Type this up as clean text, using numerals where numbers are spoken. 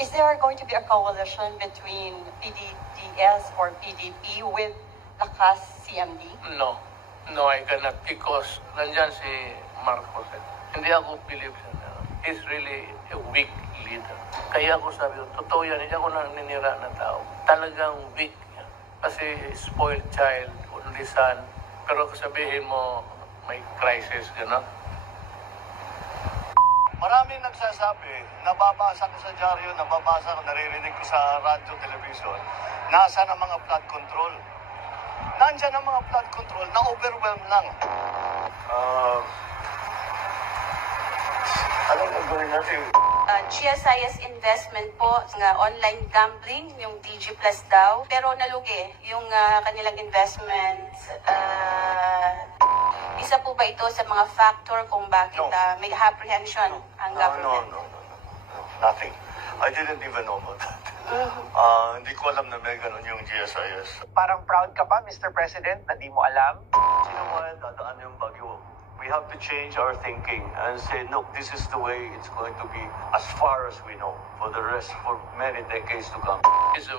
Is there going to be a coalition between PDDS or PDP with Lakas CMD? No. No, I cannot because nandyan si Marcos. Hindi ako believe siya na he's really a weak leader. Kaya ako sabi ko, totoo yan, hindi ako naninira na tao. Talagang weak yan. Kasi spoiled child, only son. Pero sabihin mo, may crisis, gano'n. Maraming nagsasabi, nababasa ko sa dyaryo, nababasa ko, naririnig ko sa radyo, television, nasa ng mga flood control. Nandiyan ang mga flood control, na-overwhelm lang. Anong gagawin natin? GSIS investment po nga online gambling, yung DG Plus daw, pero nalugi yung kanilang investments. Isa po ba ito sa mga factor kung bakit No. may apprehension ang government? No. Nothing. I didn't even know about that. Hindi ko alam na may ganun yung GSIS. Parang proud ka pa, Mr. President, na di mo alam? Sino mo dadaan yung bagyo? We have to change our thinking and say, look, this is the way it's going to be as far as we know for the rest, for many decades to come. Is a